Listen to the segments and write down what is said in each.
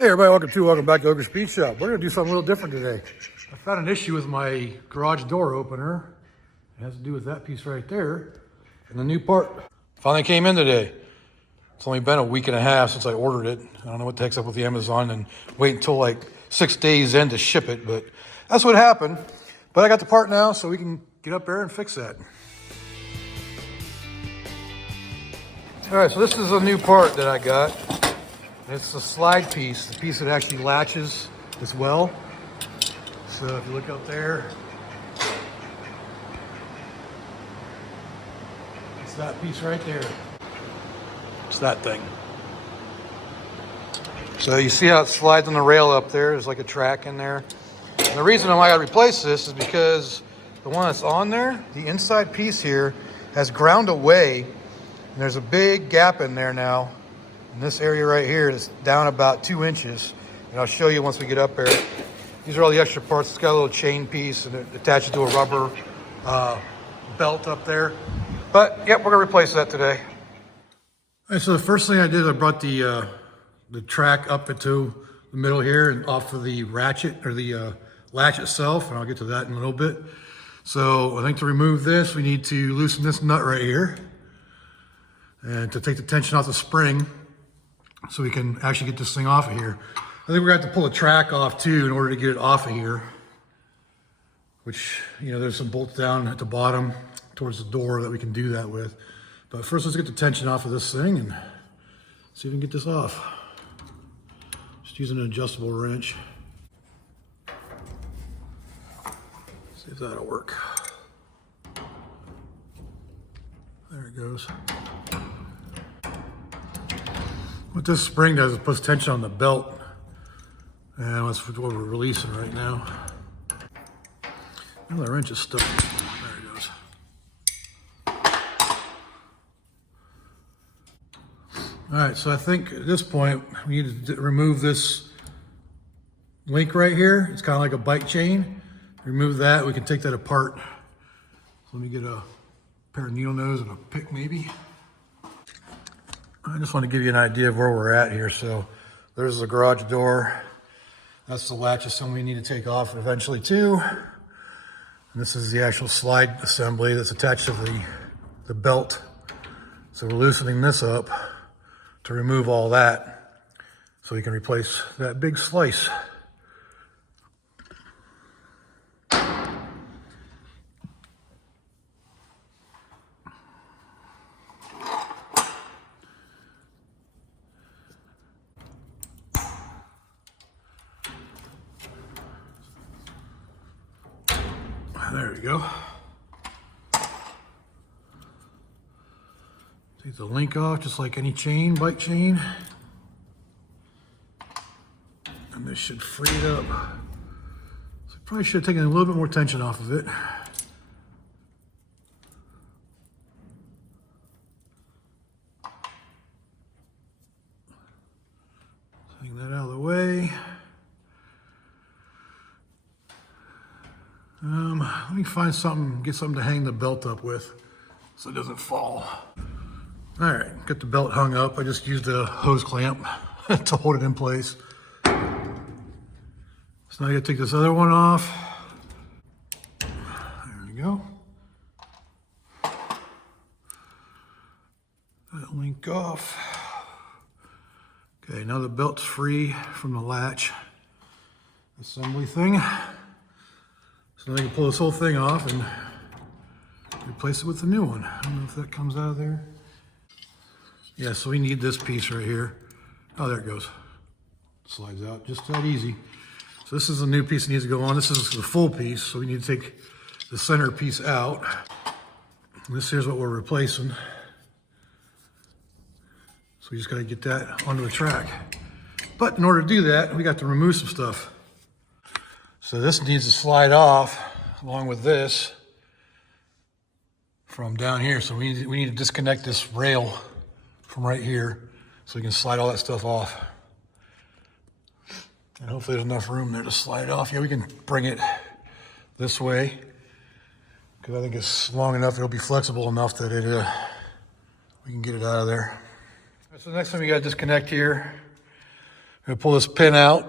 Hey everybody, welcome back to Ogre Speed Shop. We're gonna do something a little different today. I found an issue with my garage door opener. It has to do with that piece right there. And the new part finally came in today. It's only been a week and a half since I ordered it. I don't know what the heck's up with the Amazon and wait until like 6 days in to ship it, but that's what happened. But I got the part now, so we can get up there and fix that. All right, so this is a new part that I got. It's a slide piece, the piece that actually latches as well. So if you look up there, it's that piece right there. It's that thing. So you see how it slides on the rail up there? There's like a track in there. And the reason why I gotta replace this is because the one that's on there, the inside piece here, has ground away. And there's a big gap in there now. And this area right here is down about 2 inches. And I'll show you once we get up there. These are all the extra parts. It's got a little chain piece and it attaches to a rubber belt up there. But yep, we're gonna replace that today. All right, so the first thing I did, I brought the track up into the middle here and off of the ratchet or the latch itself, and I'll get to that in a little bit. So I think to remove this, we need to loosen this nut right here. And to take the tension off the spring, so we can actually get this thing off of here. I think we're gonna have to pull the track off too in order to get it off of here. Which, you know, there's some bolts down at the bottom towards the door that we can do that with. But first, let's get the tension off of this thing and see if we can get this off. Just using an adjustable wrench. See if that'll work. There it goes. What this spring does is it puts tension on the belt, and that's what we're releasing right now. Oh, the wrench is stuck. There it goes. All right, so I think at this point we need to remove this link right here. It's kind of like a bike chain. Remove that, we can take that apart. So let me get a pair of needle nose and a pick maybe. I just want to give you an idea of where we're at here. So there's the garage door. That's the latch assembly we need to take off eventually too. And this is the actual slide assembly that's attached to the belt. So we're loosening this up to remove all that so we can replace that big slice. There we go. Take the link off just like any chain, bike chain. And this should free it up. So I probably should have taken a little bit more tension off of it. Take that out of the way. Let me find something, get something to hang the belt up with so it doesn't fall. All right, get the belt hung up. I just used a hose clamp to hold it in place. So now I gotta take this other one off. There we go. That link off. Okay, now the belt's free from the latch assembly thing. So now I can pull this whole thing off and replace it with the new one. I don't know if that comes out of there. Yeah, so we need this piece right here. Oh, there it goes. Slides out, just that easy. So this is the new piece that needs to go on. This is the full piece, so we need to take the center piece out. And this here's what we're replacing. So we just gotta get that onto the track. But in order to do that, we got to remove some stuff. So this needs to slide off along with this from down here. So we need to disconnect this rail from right here so we can slide all that stuff off. And hopefully there's enough room there to slide it off. Yeah, we can bring it this way because I think it's long enough, it'll be flexible enough that we can get it out of there. All right, so the next thing we got to disconnect here. gonna pull this pin out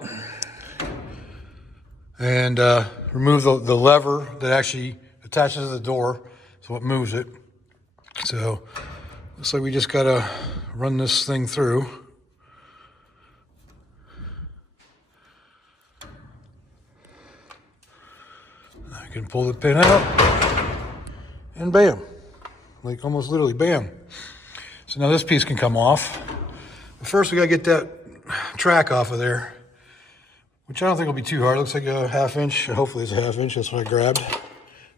and remove the lever that actually attaches to the door, so it moves it. So looks like we just gotta run this thing through. I can pull the pin out and bam, like almost literally bam. So now this piece can come off. But first we gotta get that track off of there, which I don't think will be too hard. It looks like a 1/2 inch. Hopefully it's a 1/2 inch. That's what I grabbed.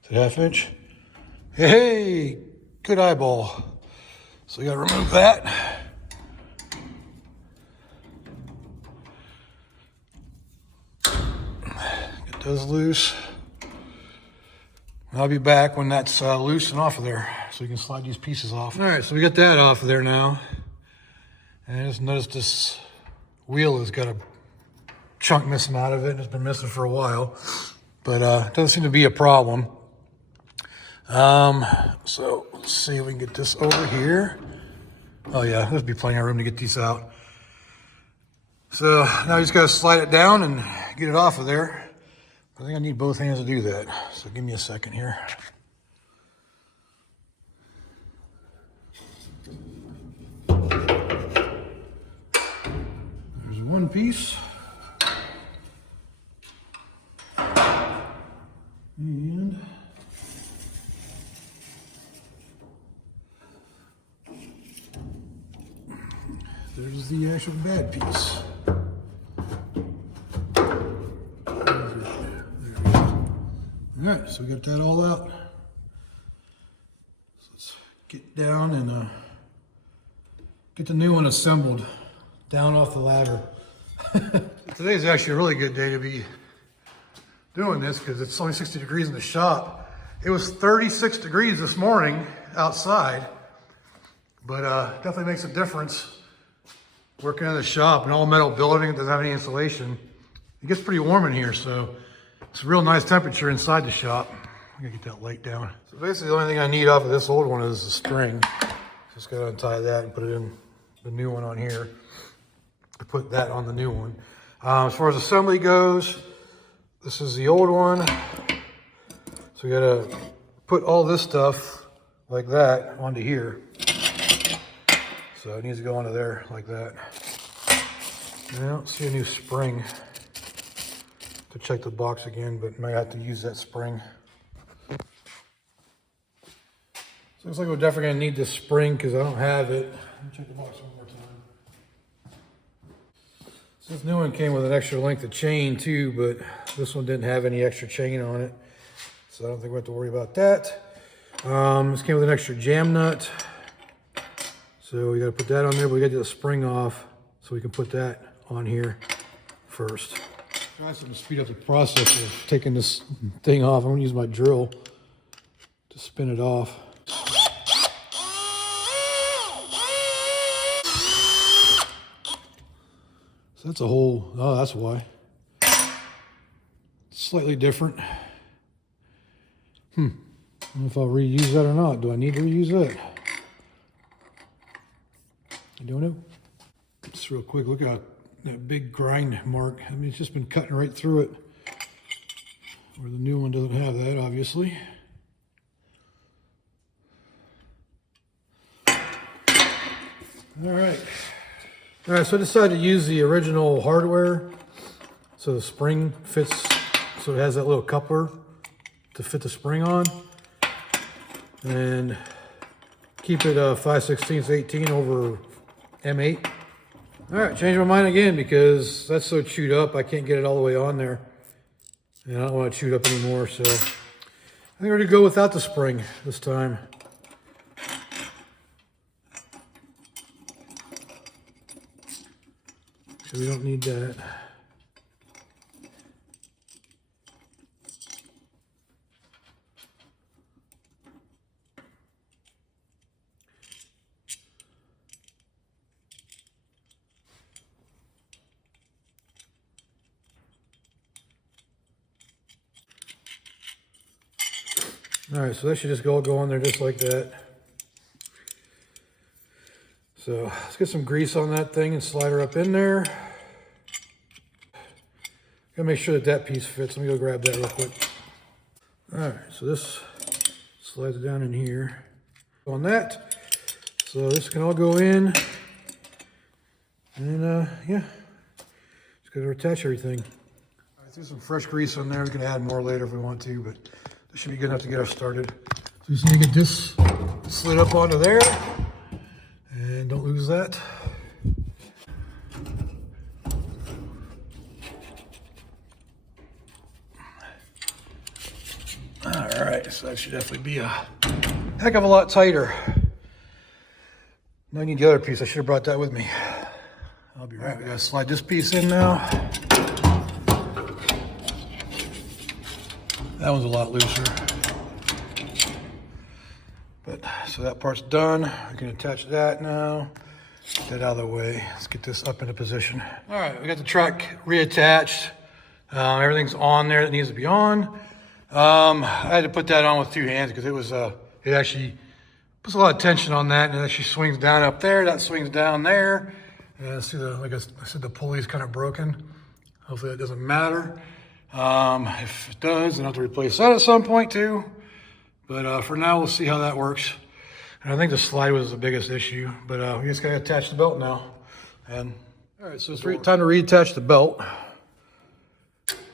It's a 1/2 inch. Hey, good eyeball. So we gotta remove that. Get those loose. I'll be back when that's loose and off of there, so we can slide these pieces off. All right, so we got that off of there now. And I just noticed this wheel has got a chunk missing out of it. It's been missing for a while, but it doesn't seem to be a problem. So let's see if we can get this over here. Oh yeah, there'll be plenty of room to get these out. So now you just gotta slide it down and get it off of there. I think I need both hands to do that. So give me a second here. There's one piece. And there's the actual bad piece. All right, so we got that all out. So let's get down and get the new one assembled down off the ladder. Today's actually a really good day to be doing this because it's only 60 degrees in the shop. It was 36 degrees this morning outside, but definitely makes a difference working in the shop. An all metal building, it doesn't have any insulation. It gets pretty warm in here, so it's a real nice temperature inside the shop. I'm gonna get that light down. So basically the only thing I need off of this old one is the spring. Just gotta untie that and put it in the new one on here. I put that on the new one. As far as assembly goes, this is the old one. So we gotta put all this stuff like that onto here. So it needs to go onto there like that. And I don't see a new spring to check the box again, but might have to use that spring. So it looks like we're definitely gonna need this spring because I don't have it. Let me check the box one more time. So this new one came with an extra length of chain too, but this one didn't have any extra chain on it. So I don't think we have to worry about that. This came with an extra jam nut. So we gotta put that on there, but we gotta get the spring off so we can put that on here first. Try something to speed up the process of taking this thing off. I'm gonna use my drill to spin it off. So that's a whole, oh, that's why. Slightly different. I don't know if I'll reuse that or not. Do I need to reuse that? I don't know. Just real quick, look at that big grind mark. I mean, it's just been cutting right through it. Where the new one doesn't have that, obviously. All right. All right, so I decided to use the original hardware. So the spring fits, so it has that little coupler to fit the spring on. And keep it 5/16 18 over M8. All right, changed my mind again because that's so chewed up, I can't get it all the way on there. And I don't want to chew it up anymore, so I think we're gonna go without the spring this time. So we don't need that. All right, so that should just all go on there just like that. So let's get some grease on that thing and slide her up in there. Gotta make sure that that piece fits. Let me go grab that real quick. All right, so this slides down in here on that. So this can all go in. And yeah, just gotta attach everything. I threw some fresh grease on there. We can add more later if we want to, but this should be good enough to get us started. So just need to get this slid up onto there. And don't lose that. All right, so that should definitely be a heck of a lot tighter. Now I need the other piece. I should have brought that with me. I'll be right back. We gotta slide this piece in now. That one's a lot looser. But so that part's done. We can attach that now. Get that out of the way. Let's get this up into position. All right, we got the track reattached. Everything's on there that needs to be on. I had to put that on with 2 hands because it actually puts a lot of tension on that, and it actually swings down up there. That swings down there. And see like I said, the pulley's kind of broken. Hopefully that doesn't matter. If it does, then I'll have to replace that at some point too. But for now, we'll see how that works. And I think the slide was the biggest issue, but we just gotta attach the belt now. And all right, so it's time to reattach the belt.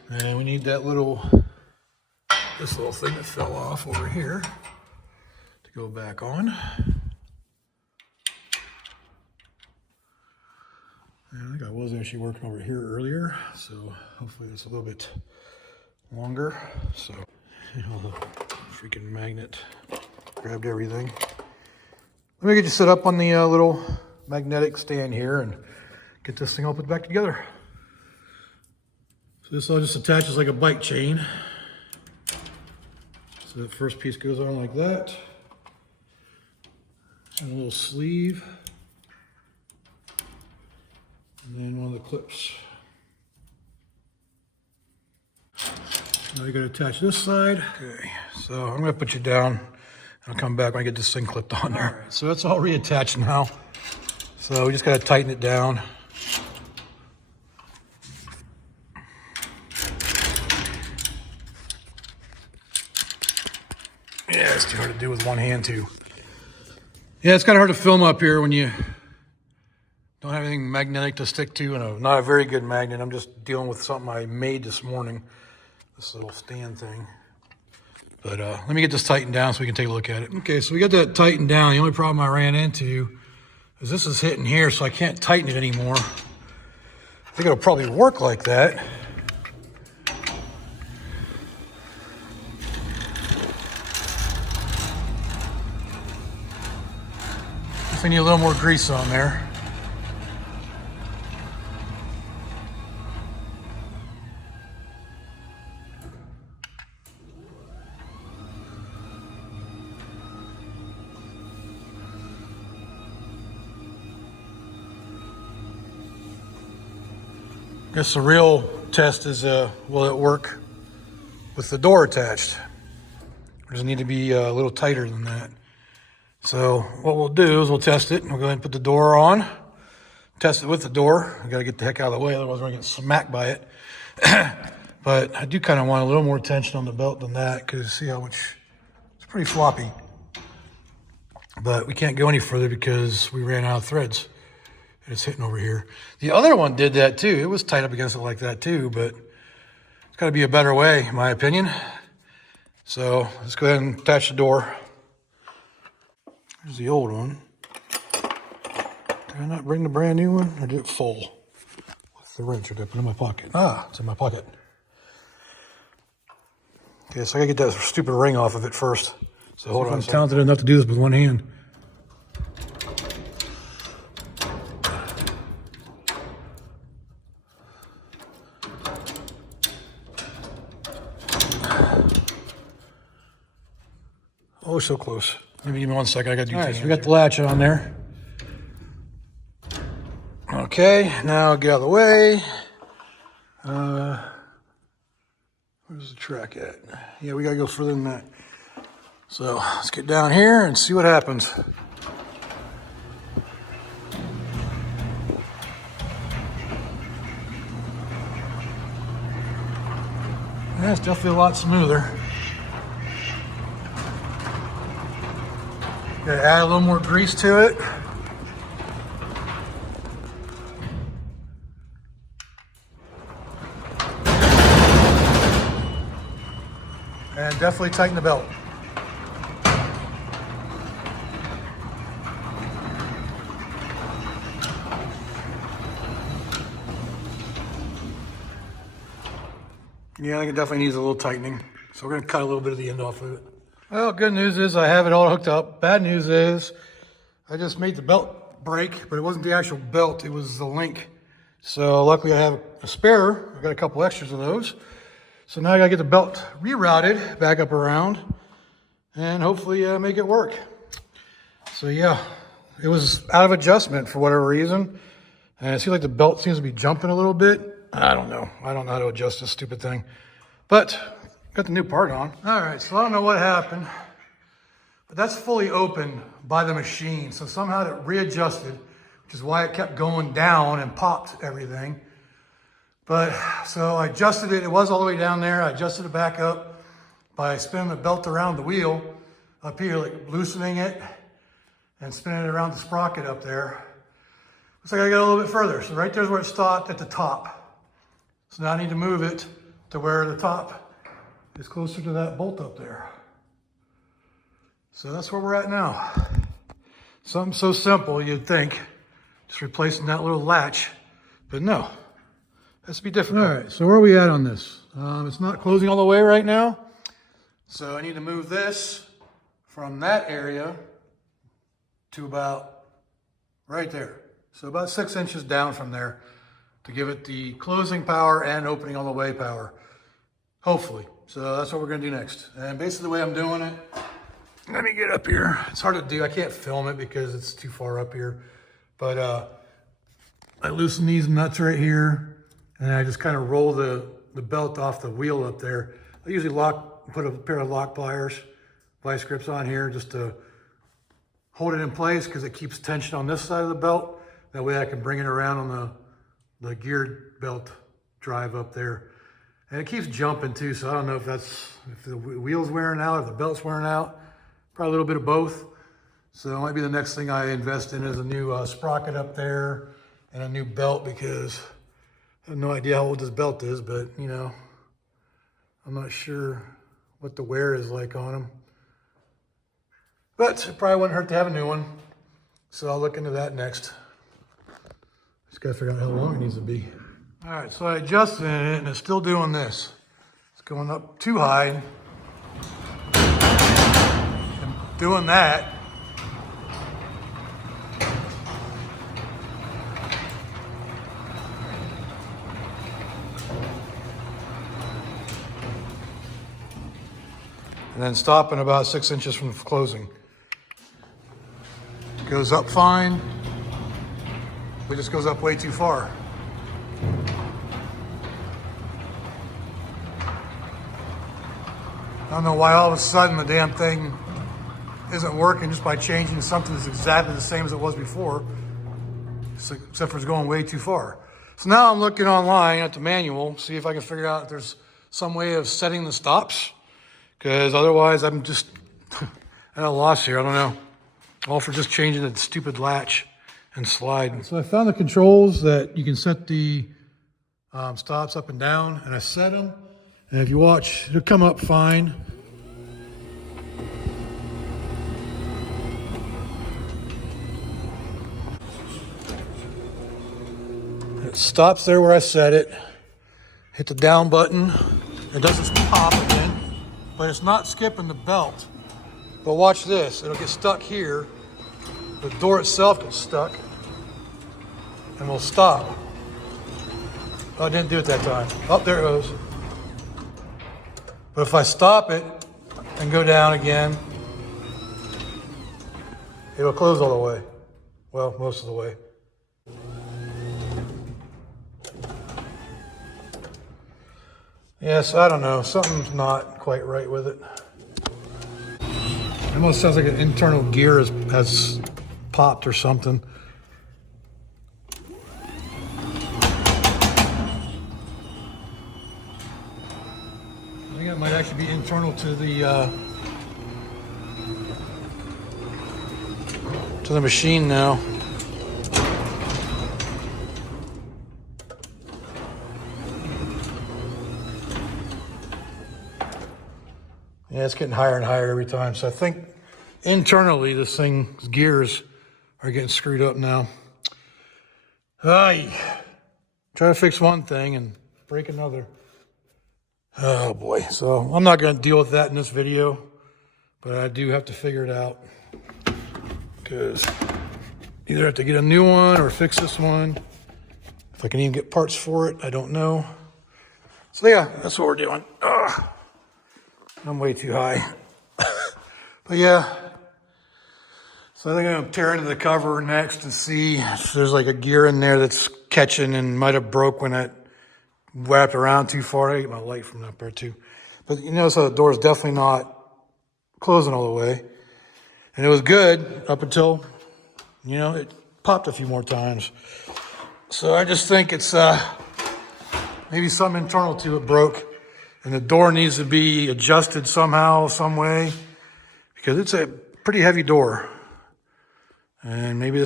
And we need that this little thing that fell off over here to go back on. And I think I was actually working over here earlier, so hopefully it's a little bit longer. So, you know, the freaking magnet grabbed everything. Let me get you set up on the little magnetic stand here and get this thing all put back together. So this all just attaches like a bike chain. So the first piece goes on like that. And a little sleeve. And then one of the clips. Now you gotta attach this side. Okay, so I'm gonna put you down. I'll come back when I get this thing clipped on there. All right, so that's all reattached now. So we just gotta tighten it down. Yeah, it's too hard to do with one hand too. Yeah, it's kind of hard to film up here when you don't have anything magnetic to stick to, and not a very good magnet. I'm just dealing with something I made this morning, this little stand thing. But let me get this tightened down so we can take a look at it. Okay, so we got that tightened down. The only problem I ran into is this is hitting here, so I can't tighten it anymore. I think it'll probably work like that. I need a little more grease on there. I guess the real test is, will it work with the door attached? Or does it need to be a little tighter than that? So what we'll do is we'll test it. We'll go ahead and put the door on, test it with the door. We gotta get the heck out of the way, otherwise we're gonna get smacked by it. But I do kind of want a little more tension on the belt than that, because see how much, it's pretty floppy. But we can't go any further because we ran out of threads. It's hitting over here. The other one did that too. It was tight up against it like that too, but it's gotta be a better way, in my opinion. So let's go ahead and attach the door. Here's the old one. Did I not bring the brand new one, or did it fall? With the wrench, or did I put it in my pocket? Ah, it's in my pocket. Okay, so I gotta get that stupid ring off of it first. So hold on. I'm talented enough to do this with one hand. Oh, so close. Maybe give me 1 second. I got to do two. All right, so we got the latch on there. Okay, now get out of the way. Where's the track at? Yeah, we got to go further than that. So let's get down here and see what happens. Yeah, it's definitely a lot smoother. Gotta add a little more grease to it. And definitely tighten the belt. Yeah, I think it definitely needs a little tightening. So we're gonna cut a little bit of the end off of it. Well, good news is I have it all hooked up. Bad news is I just made the belt break, but it wasn't the actual belt, it was the link. So luckily I have a spare. I got a couple extras of those. So now I gotta get the belt rerouted back up around and hopefully make it work. So yeah, it was out of adjustment for whatever reason. And it seems like the belt seems to be jumping a little bit. I don't know. I don't know how to adjust this stupid thing. But got the new part on. All right, so I don't know what happened, but that's fully open by the machine. So somehow it readjusted, which is why it kept going down and popped everything. But so I adjusted it. It was all the way down there. I adjusted it back up by spinning the belt around the wheel up here, like loosening it and spinning it around the sprocket up there. Looks like I got a little bit further. So right there's where it stopped at the top. So now I need to move it to where the top is closer to that bolt up there. So that's where we're at now. Something so simple, you'd think, just replacing that little latch, but no, has to be difficult. All right, so where are we at on this? It's not closing all the way right now. So I need to move this from that area to about right there. So about 6 inches down from there, to give it the closing power and opening all the way power, hopefully. So that's what we're gonna do next. And basically the way I'm doing it, let me get up here. It's hard to do, I can't film it because it's too far up here. But I loosen these nuts right here and I just kind of roll the belt off the wheel up there. I usually put a pair of lock pliers, vice grips on here just to hold it in place because it keeps tension on this side of the belt. That way I can bring it around on the geared belt drive up there. And it keeps jumping too, so I don't know if the wheel's wearing out, if the belt's wearing out. Probably a little bit of both. So it might be the next thing I invest in is a new sprocket up there and a new belt because I have no idea how old this belt is, but you know, I'm not sure what the wear is like on them. But it probably wouldn't hurt to have a new one. So I'll look into that next. Just gotta figure out how long it needs to be. All right, so I adjusted it and it's still doing this. It's going up too high. And doing that. And then stopping about 6 inches from closing. Goes up fine. It just goes up way too far. I don't know why all of a sudden the damn thing isn't working just by changing something that's exactly the same as it was before, except for it's going way too far. So now I'm looking online at the manual, see if I can figure out if there's some way of setting the stops, because otherwise I'm just at a loss here. I don't know. All for just changing the stupid latch and slide. So I found the controls that you can set the stops up and down, and I set them. And if you watch, it'll come up fine. It stops there where I set it. Hit the down button. It doesn't pop again, but it's not skipping the belt. But watch this, it'll get stuck here. The door itself gets stuck and will stop. Oh, I didn't do it that time. Oh, there it goes. But if I stop it and go down again, it'll close all the way. Well, most of the way. Yes, I don't know. Something's not quite right with it. It almost sounds like an internal gear has popped or something. think it might actually be internal to the machine now. Yeah, it's getting higher and higher every time. So I think internally this thing's gears are getting screwed up now. Try to fix one thing and break another. Oh boy. So I'm not going to deal with that in this video, but I do have to figure it out. Because either have to get a new one or fix this one. If I can even get parts for it, I don't know. So yeah, that's what we're doing. Ugh. I'm way too high. But yeah. So I think I'm gonna tear into the cover next and see if there's like a gear in there that's catching and might have broke when it wrapped around too far. I get my light from up there too. But you notice how the door is definitely not closing all the way. And it was good up until, you know, it popped a few more times. So I just think it's maybe something internal to it broke. And the door needs to be adjusted somehow, some way. Because it's a pretty heavy door. And maybe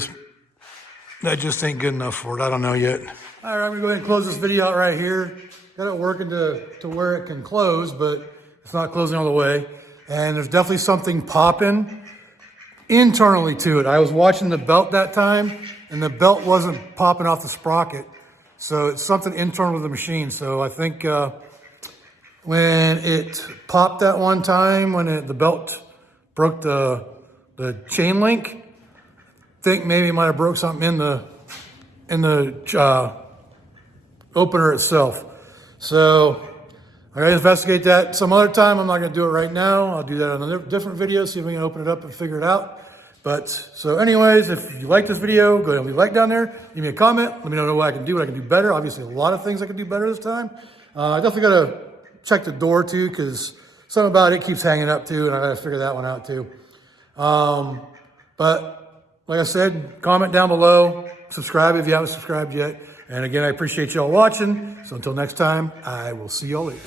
that just ain't good enough for it. I don't know yet. All right, I'm gonna go ahead and close this video out right here. Got it working to where it can close, but it's not closing all the way. And there's definitely something popping internally to it. I was watching the belt that time, and the belt wasn't popping off the sprocket. So it's something internal to the machine. So I think when it popped that one time, when the belt broke the chain link, I think maybe it might have broke something in the opener itself. So I gotta investigate that some other time. I'm not gonna do it right now. I'll do that on a different video, see if we can open it up and figure it out. But so anyways, if you like this video, go ahead and leave a like down there. Leave me a comment. Let me know what I can do better. Obviously, a lot of things I can do better this time. I definitely gotta check the door too, because something about it keeps hanging up too, and I gotta figure that one out too. But like I said, comment down below, subscribe if you haven't subscribed yet. And again, I appreciate y'all watching. So until next time, I will see y'all later.